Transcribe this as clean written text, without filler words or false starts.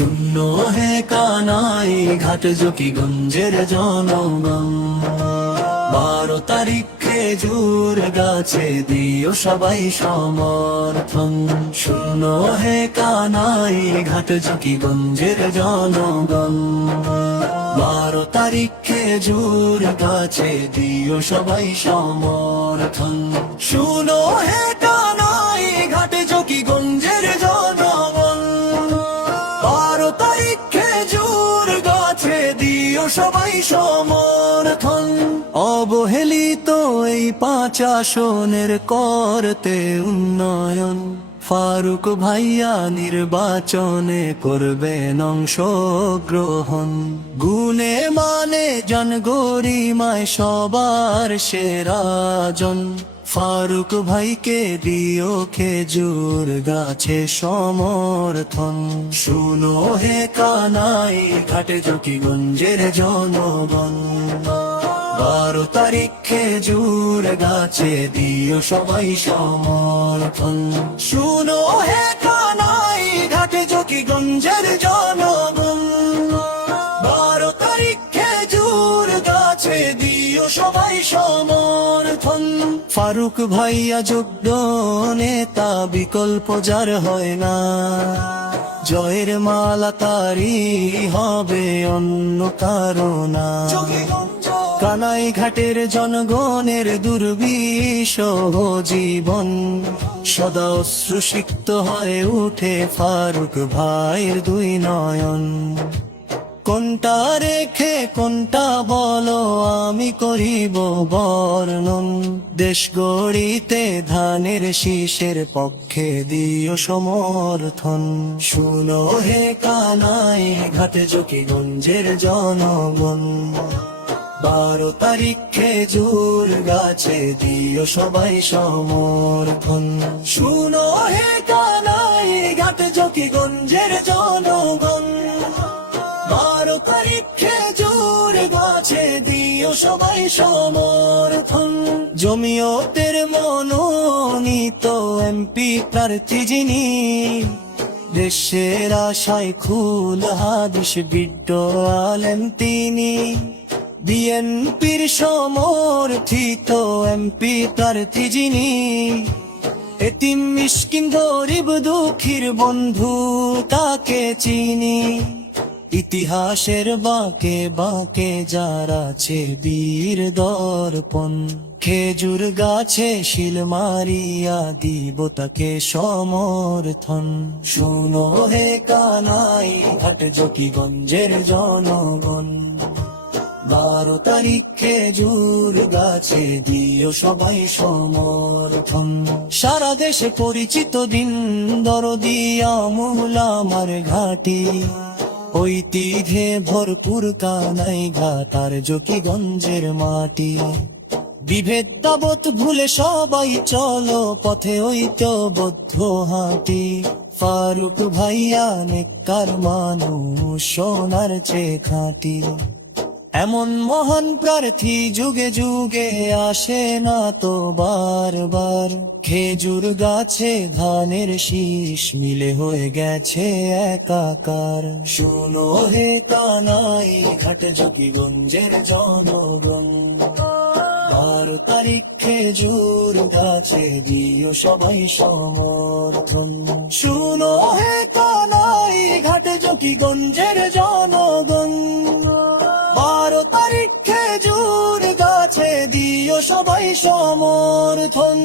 শূন্য হে কানাই ঘাট জকিগঞ্জের জনগণ 12 তারিখ খেজুর গাছে দিও সবাই সমর্থন। শূন্য হে কানাই ঘাট জকিগঞ্জের জনগণ 12 তারিখ খেজুর গাছে দিও সবাই সমর্থন। শুনো হে কানাই ঘাট জকিগঞ্জের জনগণ 12 তারিখ খেজুর গাছে দিও সবাই সমর্থন। অবহেলিত এই 5 আসনের করতে উন্নয়ন, ফারুক ভাইয়া নির্বাচনে করবেন অংশগ্রহণ। গুণে মানে জনগরিমায় সবার সেরাজন, ফারুক ভাইকে দিও খেজুর গাছে সমর্থন। শুনো হে কানাই ঘাটে জকিগঞ্জের জনগণ 12 তারিখ খেজুর গাছে দিও সবাই সমর্থন। শুনো হে কানাই ঘাটে জকিগঞ্জের জনগণ 12 তারিখ খেজুর গাছে দিও সবাই সমর্থন। ফারুক ভাইয়া যোগ্য নেতা, বিকল্প যার হয় না, জয়ের মালা তারি হবে অন্য কারণা। কানাই ঘাটের জনগণের দুর্বিষহ জীবন সদা অশ্রুসিক্ত হয়ে উঠে ফারুক ভাইয়ের 2 নয়ন। কোনটা রেখে কোনটা বলো আমি করিব বর্ণন, দেশ গড়িতে ধানের শীষের পক্ষে দিও সমর্থন। শুনো হে কানাই ঘাটে জকিগঞ্জের জনগণ 12 তারিখ খেজুর গাছে দিও সবাই সমর্থন। শুনো হে কানাই ঘাটে জকিগঞ্জের জনগণ 12 তারিখ খেজুর গাছে দিও সবাই সমর্থন। জমিয়তের মনোনীত এমপি প্রার্থী যিনি, দেশের আশায় খুল হাদিস বিদ্য আলেম তিনি। বিএনপির সমর্থিত এমপি প্রার্থী যিনি, এতিম মিসকিন গরিব দুঃখীর বন্ধু তাকে চিনি। ইতিহাসের বাঁকে বাঁকে যার আছে বীর দর্পণ, খেজুর গাছে শিল মারিয়া দিব তাকে সমর্থন। শুনো হে কানাই ঘাট জকিগঞ্জের জনগণ 12 তারিখ খেজুর গাছে দিও সবাই সমর্থন। সারা দেশে পরিচিত দিন দরদি আমুল আমার ঘাটি, ঐতিহ্যে ভরপুর কানাই ঘাট আর জকিগঞ্জের মাটি। বিভেদ তাবৎ ভুলে সবাই চলো পথে ঐক্যবদ্ধ হাঁটি। ফারুক ভাইয়া নেককার মানুষ সোনার চেয়ে খাঁটি, এমন মহান প্রার্থী যুগে যুগে আসে না তো বারবার। খেজুর গাছে ধানের শীষ মিলে হয়ে গেছে একাকার। শুনো হে কানাই ঘাট জকিগঞ্জের জনগণ 12 তারিখ খেজুর গাছে দিও সবাই সমর্থন। শুনো হে কানাই ঘাট জকিগঞ্জের জনগণ 12 তারিখ খেজুর গাছে দিও সবাই সমর্থন।